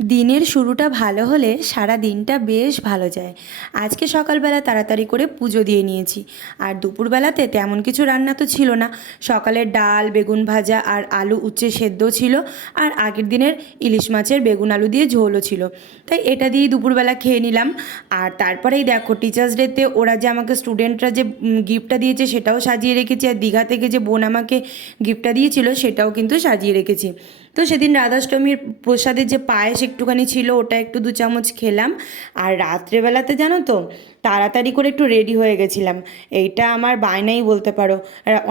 দিনের শুরুটা ভালো হলে সারা দিনটা বেশ ভালো যায়। আজকে সকালবেলা তাড়াতাড়ি করে পুজো দিয়ে নিয়েছি। আর দুপুরবেলাতে তেমন কিছু রান্না তো ছিল না। সকালে ডাল, বেগুন ভাজা আর আলু উচ্ছে সেদ্ধ ছিল আর আগের দিনের ইলিশ মাছের বেগুন আলু দিয়ে ঝোলও ছিল। তাই এটা দিয়েই দুপুরবেলা খেয়ে নিলাম। আর তারপরেই দেখো টিচার্স ডেতে ওরা যে আমাকে স্টুডেন্টরা যে গিফটটা দিয়েছে সেটাও সাজিয়ে রেখেছি। আর দীঘা থেকে যে বোন আমাকে গিফটটা দিয়েছিল সেটাও কিন্তু সাজিয়ে রেখেছি। তো সেদিন রাধাষ্টমীর প্রসাদের যে পায়েস একটুখানি ছিল, ওটা একটু দু চামচ খেলাম। আর রাত্রেবেলাতে জানো তো, তাড়াতাড়ি করে একটু রেডি হয়ে গেছিলাম। এইটা আমার বায়নাই বলতে পারো।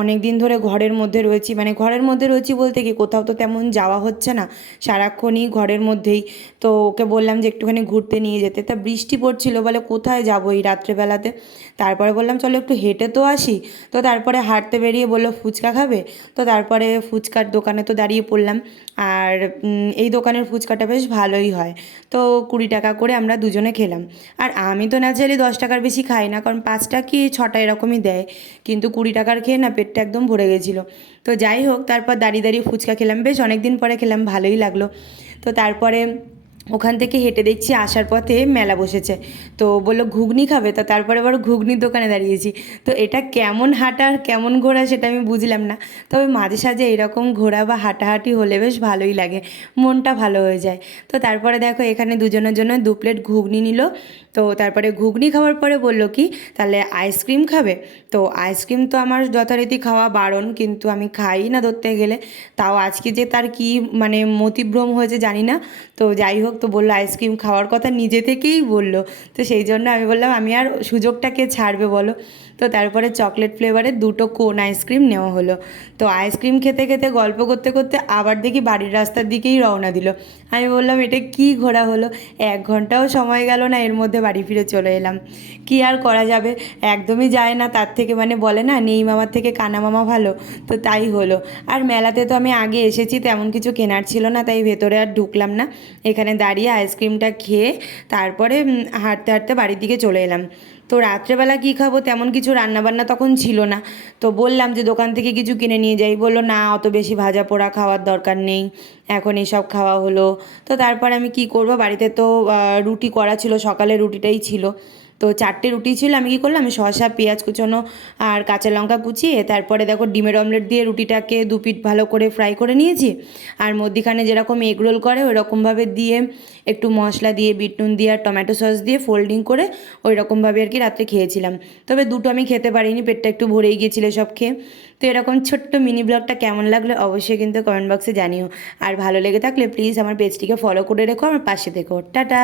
অনেক দিন ধরে ঘরের মধ্যে রয়েছি মানে ঘরের মধ্যে রয়েছি বলতে কি, কোথাও তো তেমন যাওয়া হচ্ছে না। সারাক্ষণই ঘরের মধ্যেই। তো ওকে বললাম যে একটুখানি ঘুরতে নিয়ে যেতে। তা বৃষ্টি পড়ছিল বলে কোথায় যাব এই রাত্রেবেলাতে? তারপরে বললাম, চলো একটু হেঁটে তো আসি। তো তারপরে হাঁটতে বেরিয়ে বলল, ফুচকা খাবে? তো তারপরে ফুচকার দোকানে তো দাঁড়িয়ে পড়লাম। আর এই দোকানের ফুচকাটা বেশ ভালোই হয়। তো কুড়ি টাকা করে আমরা দুজনে খেলাম। আর আমি তো ন্যাচারালি দশ টাকার বেশি খাই না, কারণ পাঁচটা কি ছটা এরকমই দেয়। কিন্তু কুড়ি টাকার খেয়ে না পেটটা একদম ভরে গেছিল। তো যাই হোক, তারপর দাঁড়িয়ে দাঁড়িয়ে ফুচকা খেলাম। বেশ অনেক দিন পরে খেলাম, ভালোই লাগল। তো তারপরে ওখান থেকে হেঁটে দেখছি আসার পথে মেলা বসেছে। তো বলল, ঘুগনি খাবে? তো তারপরে আবার ঘুগনির দোকানে দাঁড়িয়েছি। তো এটা কেমন হাঁটা আর কেমন ঘোরা সেটা আমি বুঝলাম না। তবে মাঝে সাঝে এরকম ঘোরা বা হাঁটাহাঁটি হলে বেশ ভালোই লাগে, মনটা ভালো হয়ে যায়। তো তারপরে দেখো, এখানে দুজনের জন্য দু প্লেট ঘুগনি নিল। তো তারপরে ঘুগনি খাওয়ার পরে বলল কি, তাহলে আইসক্রিম খাবে? তো আইসক্রিম তো আমার যথারীতি খাওয়া বারণ, কিন্তু আমি খাই না ধরতে গেলে। তাও আজকে যে তার কি মানে মতিভ্রম হয়েছে জানি না। তো যাই হোক তো বলল আইসক্রিম খাওয়ার কথা নিজে থেকেই বলল। তো সেই জন্য আমি বললাম, আমি আর সুযোগটাকে ছাড়বে বলো? তো তারপরে চকলেট ফ্লেভারের দুটো কোন আইসক্রিম নেওয়া হলো। তো আইসক্রিম খেতে খেতে, গল্প করতে করতে আবার দেখি বাড়ির রাস্তার দিকেই রওনা দিল। আমি বললাম, এটা কি ঘোরা হলো? এক ঘন্টাও সময় গেল না, এর মধ্যে বাড়ি ফিরে চলে এলাম। কি আর করা যাবে? একদমই যায় না, তার থেকে মানে বলে না, নেই মামার থেকে কানা মামা ভালো। তো তাই হলো। আর মেলাতে তো আমি আগে এসেছি, তেমন কিছু কেনার ছিল না, তাই ভেতরে আর ঢুকলাম না। এখানে দাঁড়িয়ে আইসক্রিমটা খেয়ে তারপরে হাঁটতে হাঁটতে বাড়ির দিকে চলে এলাম। তো রাত্রেবেলা কী খাব তেমন কিছু রান্নাবান্না তখন ছিল না। তো বললাম যে দোকান থেকে কিছু কিনে নিয়ে যাই। বলল, না, অত বেশি ভাজা পোড়া খাওয়ার দরকার নেই। এখন এসব খাওয়া হলো। তো তারপর আমি কি করব? বাড়িতে তো রুটি করা ছিল, সকালে রুটিটাই ছিল। তো চারটে রুটি ছিল, আমি কি করলাম? শসা, পেঁয়াজ কুচোনো আর কাঁচা লঙ্কা কুচিয়ে, তারপরে দেখো ডিমের অমলেট দিয়ে রুটিটাকে দু পিঠ ভালো করে ফ্রাই করে নিয়েছি। আর মধ্যিখানে যেরকম এগ রোল করে ওই রকমভাবে দিয়ে একটু মশলা দিয়ে বিট নুন দিয়ে আর টমেটো সস দিয়ে ফোল্ডিং করে ওই রকমভাবে আর কি রাত্রে খেয়েছিলাম। তবে দুটো আমি খেতে পারিনি, পেটটা একটু ভরেই গিয়েছিল সব খেয়ে। তো এরকম ছোট্ট মিনি ব্লগটা কেমন লাগল অবশ্যই কিন্তু কমেন্ট বক্সে জানিও। আর ভালো লেগে থাকলে প্লিজ আমার পেজটিকে ফলো করে রেখো, আমার পাশে থেকো। টাটা!